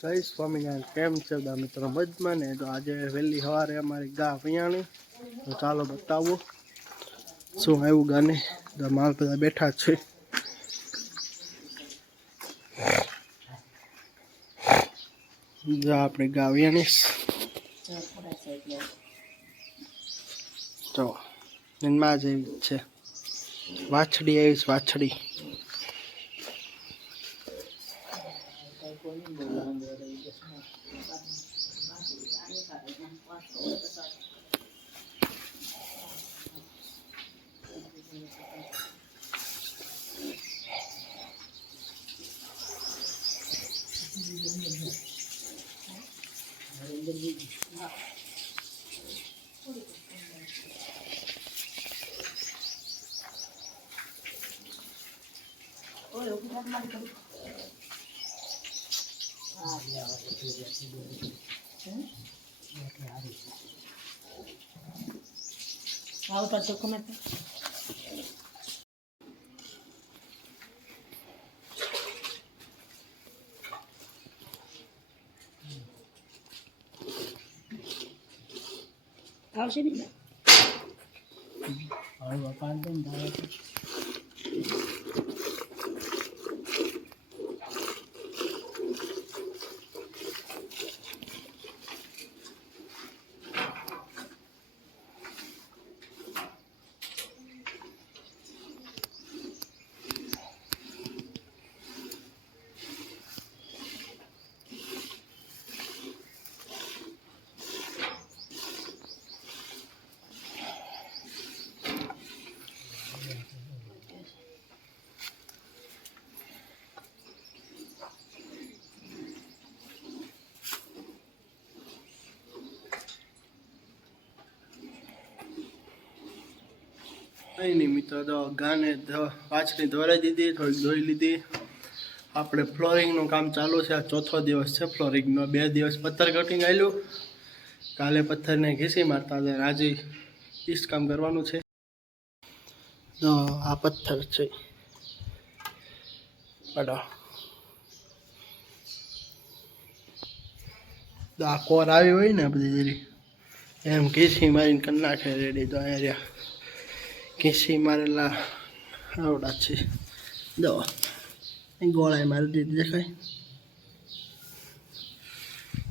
જય સ્વામિનારાયણ. કેમ છે બધા મિત્રો? મજમાં ને? તો આજે વહેલી સવારે અમારી ગા વિયાણી, તો ચાલો બતાવો શું આવ્યું ગાને. તો માલ બધા બેઠા છે. જો આપણે ગા વિયાણી તો એમાં જેવી છે વાછડી આવી છે. વાછડી આવશે ને કંઈ નહીં મિત્રો. તો ગાને વાછડી ધોરાઈ દીધી, થોડીક ધોઈ લીધી. આપણે ફ્લોરિંગનું કામ ચાલુ છે. આ ચોથો દિવસ છે ફ્લોરિંગનો. 2 દિવસ પથ્થર કટિંગ આવેલું, કાલે પથ્થરને ઘીસી મારતા હતા. આજે ઈસ કામ કરવાનું છે. તો આ પથ્થર છે બડા. તો આ કોર આવી હોય ને બધી જરી એમ ઘીસી મારીને કરી નાખે રેડી. તો અહીંયા રહ્યા ઘીસી મારેલા આવડા છે. દો ગોળાઈ મારી દીધી દેખાય.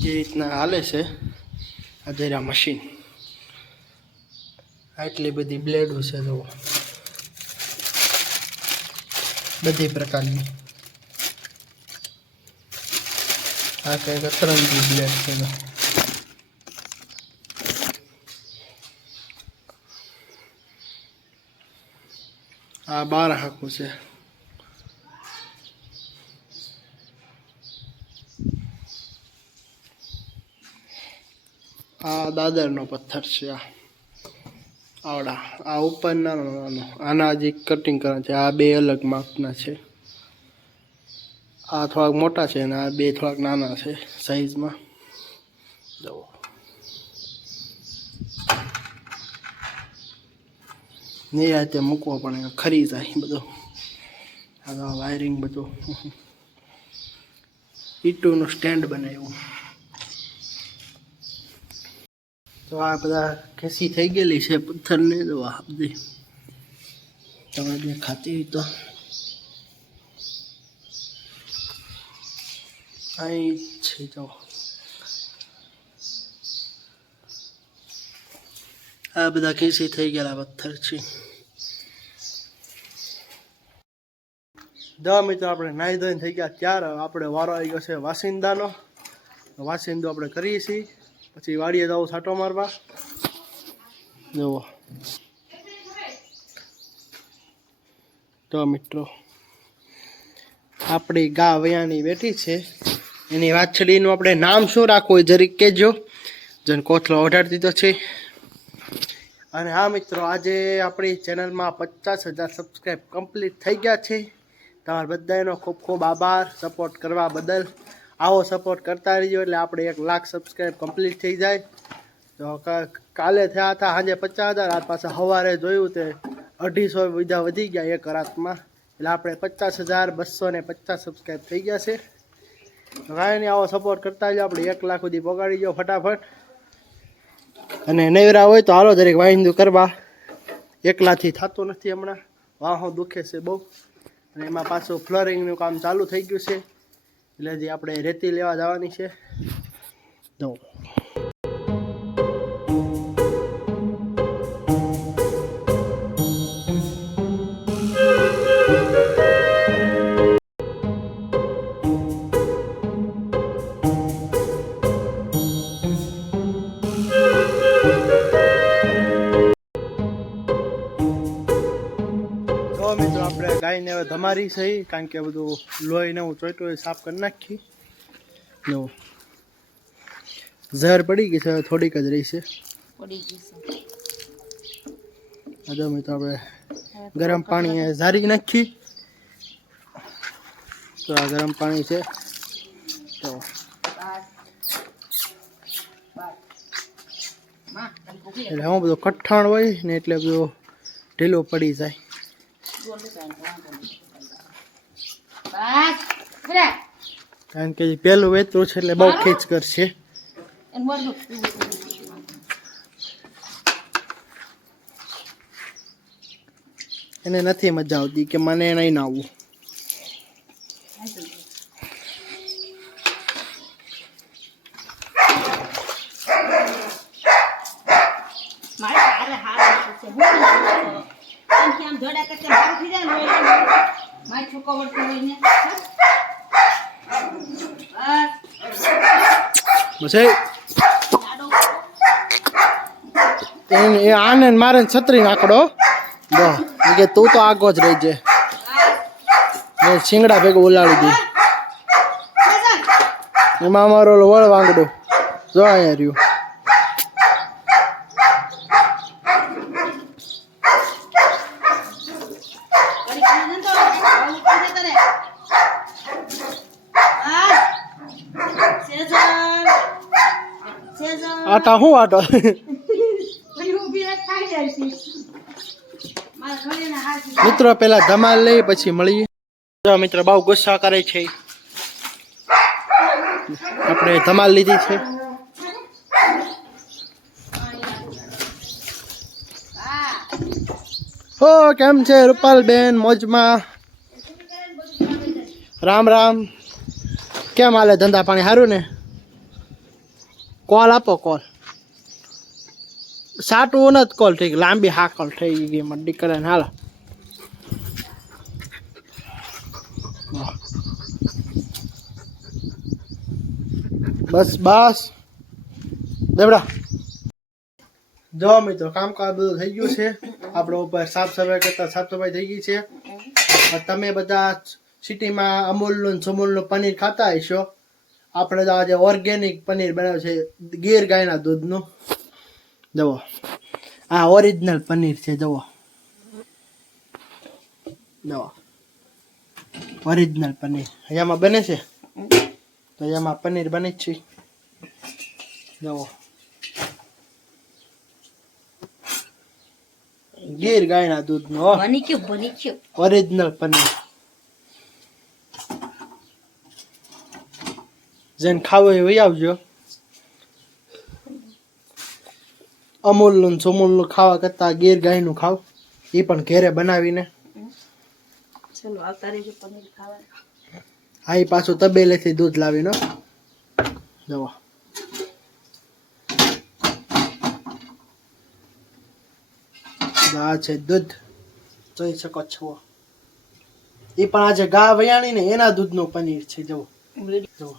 જે રીતના હાલે છે આ જરા મશીન. આટલી બધી બ્લેડો છે જુઓ, બધી પ્રકારની. આ કંઈક અતરંગી બ્લેડ છે. આ 12 હાકું છે. આ દાદરનો પથ્થર છે. આવડા આ ઉપર નાનો આના હજી કટિંગ કરવા છે. આ 2 અલગ માપના છે. આ થોડાક મોટા છે અને આ 2 થોડાક નાના છે સાઈઝમાં. જુઓ નિરાતે મૂકવો પણ ખરી જાય બધો. આ વાયરિંગ બધું ઈટુનું સ્ટેન્ડ બનાવ્યું. તો આ બધા ખેંચી થઈ ગયેલી છે પથ્થરને. તો આ બધી તમે દેખાતી તો અહીં છે. જો આ બધા ખેંચી થઈ ગયેલા પથ્થર છે. દવા મિત્રો આપણે નાહી ધોઈને થઈ ગયા ત્યારે આપણે વારો આવી ગયો છે વાસિંદાનો. વાસિંદો આપણે કરીએ છીએ, પછી વાડીએ જવું છાંટો મારવા. જુઓ તો મિત્રો આપણી ગા વયાણી બેઠી છે. એની વાછડીનું આપણે નામ શું રાખવું એ જરીક કહેજો. જેને કોથળો ઓઢાડી દીધો છે. અને હા મિત્રો, આજે આપણી ચેનલમાં 50,000 સબસ્ક્રાઈબ કમ્પ્લીટ થઈ ગયા છે. તમારા બધાનો ખૂબ ખૂબ આભાર સપોર્ટ કરવા બદલ. આવો સપોર્ટ કરતા રહીજો એટલે આપણે 1 લાખ સબસ્ક્રાઈબ કમ્પ્લીટ થઈ જાય. તો કાલે થયા હતા સાંજે 50,000. આ પાછા સવારે જોયું તે 250 બીજા વધી ગયા એક રાતમાં. એટલે આપણે 50,250 સબસ્ક્રાઈબ થઈ ગયા છે. કાંઈ નહીં, આવો સપોર્ટ કરતા જ આપણે 1 લાખ સુધી પગાડી જાઓ ફટાફટ. અને નવરા હોય તો હાલો દરેક વાહિંદુ કરવા. એકલાથી થતું નથી હમણાં, વાહો દુખે છે બહુ. અને એમાં પાછું ફ્લોરિંગનું કામ ચાલુ થઈ ગયું છે, એટલે જે આપણે રેતી લેવા જવાની છે. જો મિત્રો આપણે ગાયને હવે ધમારી છે, કારણ કે બધું લોહીને હું ચોઈટું સાફ કરી નાખી. જો ઝેર પડી ગઈ છે, થોડીક જ રહી છે. જો મિત્રો આપણે ગરમ પાણી ઝારી નાખી. તો આ ગરમ પાણી છે. તો એટલે હું બધું કઠાણ હોય ને એટલે બધું ઢીલું પડી જાય. કારણ કે પેલું વેતરું છે એટલે બહુ ખીચ કરશે. એને નથી મજા આવતી કે મને નહીં નાવું. એ આને મારે છત્રી નાખડો કે તું તો આગો જ રહી જાય. શિંગડા ભેગું ઉલાડી દે. એમાં અમારો વળ વાંગડું જો અહીંયા રહ્યું. આટા શું આટો મિત્રો પેલા ધમાલ લઈ પછી મળીએ. મિત્રો બહુ ગુસ્સા કરે છે. આપણે ધમાલ લીધી છે. હો કેમ છે રૂપાલબેન? મોજમાં? રામ રામ. કેમ હાલે ધંધા પાણી? સારું ને? કોલ આપો કોલ. સાટું નથી કોલ થઈ ગઈ, લાંબી હાકલ થઈ ગઈ મડ્ડી કરે ને. હાલો બસ બસ દેવડા. જો મિત્રો કામકાજ બધું થઈ ગયું છે. આપણો ઉપર સાફ સફાઈ કરતા સાફ સફાઈ થઈ ગઈ છે. તમે બધા સિટીમાં અમૂલનું સમૂલનું પનીર ખાતા હશો. આપણે તો આજે ઓર્ગેનિક પનીર બનાવ્યું છે, ગીર ગાયના દૂધનું. જુઓ આ ઓરિજિનલ પનીર છે. જુઓ જુઓ ઓરિજિનલ પનીર અહીંયામાં બને છે. તો અહીંયામાં પનીર બને જ છે. જુઓ ગીર ગાયના દૂધનું ઓરિજિનલ પનીર. જેને ખાવું એ વહી આવજો. અમૂલનું સમૂલનું ખાવા કરતા ગીર ગાયનું ખાવ, એ પણ ઘેરે બનાવીને. હા એ પાછું તબેલેથી દૂધ લાવીને. જવો આ છે દૂધ, જોઈ શકો છો. એ પણ આજે ગા વયાણી ને એના દૂધનું પનીર છે. જવો જવો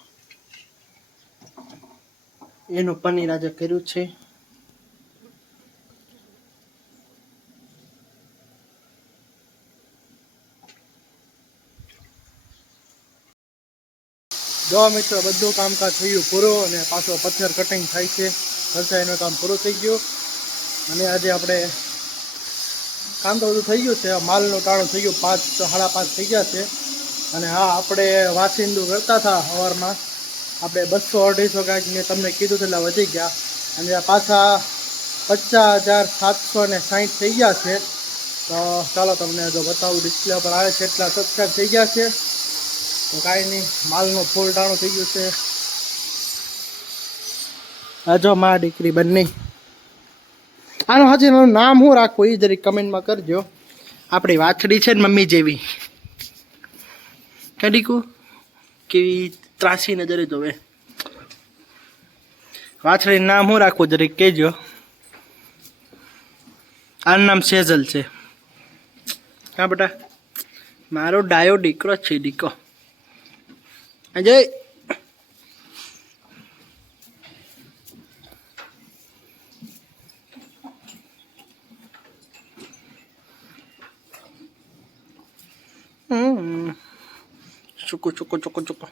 એનું પનીર આજે કર્યું છે. જો મિત્રો બધું કામકાજ થયું પૂરું, અને પાછો પથ્થર કટિંગ થાય છે. ખર્ચાઈનું કામ પૂરું થઈ ગયું. અને આજે આપણે કામ તો બધું થઈ ગયું છે. માલનું ટાણું થઈ ગયું, 5 સાડા 5 થઈ ગયા છે. અને હા આપણે વાસિંદુ કરતા હતા સવારમાં, આપણે 200-250 ગાય મેં તમને કીધું એટલે વધી ગયા. અને પાછા 50,760 થઈ ગયા છે. તો ચાલો તમને જો બતાવું, ડિસ્પ્લે પર આવે છે એટલા સબસ્ક્રાઈબ થઈ ગયા છે. તો કાંઈ નહીં, માલનો ફૂલ ટાણું થઈ ગયું છે. આ જો માં દીકરી બંને. આનો હજી નામ શું રાખવું એ જરી કમેન્ટમાં કરજો. આપણી વાછડી છે ને મમ્મી જેવી, કડીકુ કેવી ત્રાસી નજરે જોવે. વાછડીનું નામ શું રાખવું જરીક કહેજો. આનું નામ સેજલ છે. હા બેટા, મારો ડાયો દીકરો છે. દીકો અજય. ચૂકો ચૂકો ચૂકો ચૂકો.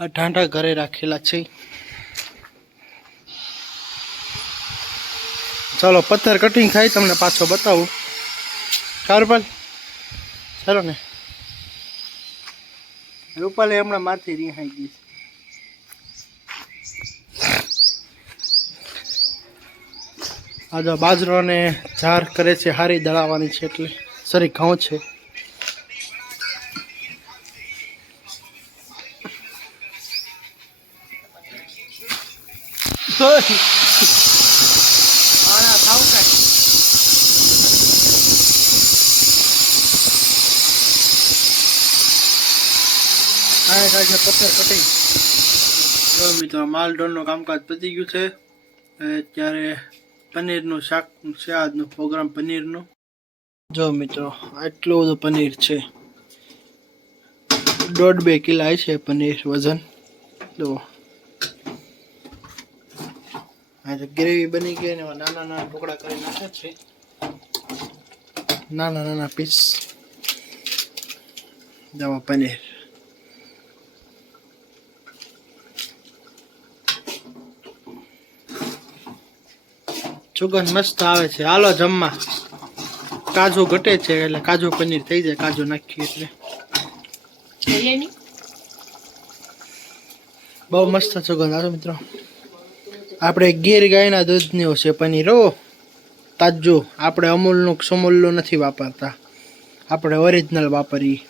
આ ઢાંઢા ઘરે રાખેલા છે. ચાલો પથ્થર કટિંગ થાય તમને પાછો બતાવું. રૂપાલ ચાલો ને. રૂપાલે હમણાં માથે રિહાઈ ગઈ. આ જો બાજરો ને જાર કરે છે, હારી દળાવવાની છે એટલે સરી ઘઉં છે. પથ્થર કટિંગ. જો મિત્રો માલ ઢોરનું કામકાજ પતી ગયું છે. અત્યારે પનીરનું શાક છે, આજનો પ્રોગ્રામ પનીરનો. જો મિત્રો આટલું બધું પનીર છે, 1.5-2 કિલો છે પનીર વજન. જો આ તો ગ્રેવી બની ગઈ ને નાના નાના ટુકડા કરી નાખ્યા છે, નાના નાના પીસ. જવા પનીર સુગંધ મસ્ત આવે છે. હાલો જમવા. કાજુ ઘટે છે એટલે કાજુ પનીર થઈ જાય, કાજુ નાખીએ એટલે. બહુ મસ્ત સુગંધ આવે મિત્રો. આપણે ગીર ગાયના દૂધનું છે પનીર. ઓ તાજું. આપણે અમૂલનું સમૂલનું નથી વાપરતા, આપણે ઓરિજિનલ વાપરીએ.